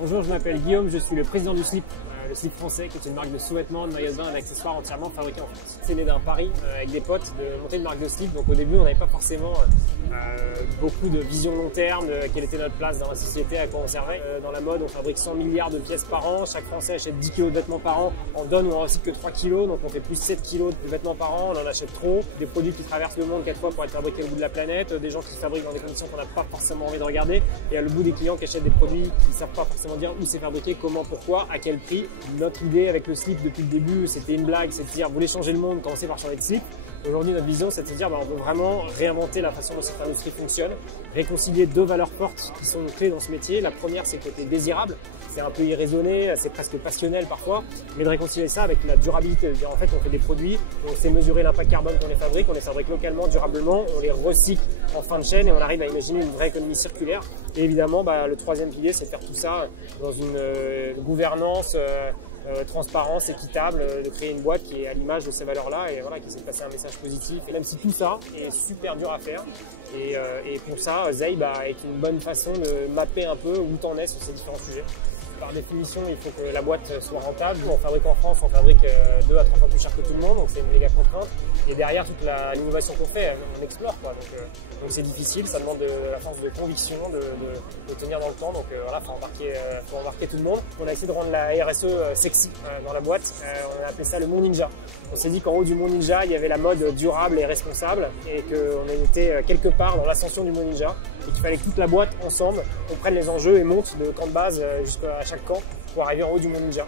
Bonjour, je m'appelle Guillaume, je suis le président du Slip, le Slip français, qui est une marque de sous-vêtements, de maillots de bain et d'accessoires entièrement fabriqués en France. C'est né d'un pari avec des potes de monter une marque de slip, donc au début on n'avait pas forcément beaucoup de vision long terme, quelle était notre place dans la société, à quoi on servait. Dans la mode, on fabrique 100 milliards de pièces par an, chaque Français achète 10 kilos de vêtements par an, on donne ou on recycle que 3 kilos, donc on fait plus de 7 kilos de vêtements par an, on en achète trop, des produits qui traversent le monde 4 fois pour être fabriqués au bout de la planète, des gens qui se fabriquent dans des conditions qu'on n'a pas forcément envie de regarder, et à le bout des clients qui achètent des produits qui ne savent pas forcément dire où c'est fabriqué, comment, pourquoi, à quel prix. Notre idée avec le slip depuis le début, c'était une blague, c'est de dire vous voulez changer le monde, commencez par changer de slip. Aujourd'hui, notre vision, c'est de se dire on veut vraiment réinventer la façon dont cette industrie fonctionne, réconcilier deux valeurs fortes qui sont clés dans ce métier. La première, c'est le côté désirable, c'est un peu irraisonné, c'est presque passionnel parfois, mais de réconcilier ça avec la durabilité, de dire en fait on fait des produits, on sait mesurer l'impact carbone qu'on on les fabrique localement, durablement, on les recycle en fin de chaîne et on arrive à imaginer une vraie économie circulaire. Et évidemment, le troisième pilier, c'est de faire tout ça dans une gouvernance transparence, équitable, de créer une boîte qui est à l'image de ces valeurs-là et voilà, qui essaie de passer un message positif. Et même si tout ça est super dur à faire, et pour ça, Zeib est une bonne façon de mapper un peu où t'en es sur ces différents sujets. Par définition, il faut que la boîte soit rentable. On fabrique en France, on fabrique 2 à 3 fois plus cher que tout le monde, donc c'est une méga contrainte. Et derrière, toute l'innovation qu'on fait, on explore, quoi. Donc c'est difficile, ça demande de la force de conviction, de tenir dans le temps. Donc voilà, faut embarquer tout le monde. On a essayé de rendre la RSE sexy dans la boîte. On a appelé ça le Mont Ninja. On s'est dit qu'en haut du Mont Ninja, il y avait la mode durable et responsable, et qu'on était quelque part dans l'ascension du Mont Ninja, et qu'il fallait que toute la boîte ensemble, on prenne les enjeux et monte de camp de base jusqu'à chaque camp pour arriver en haut du Mont Ninja.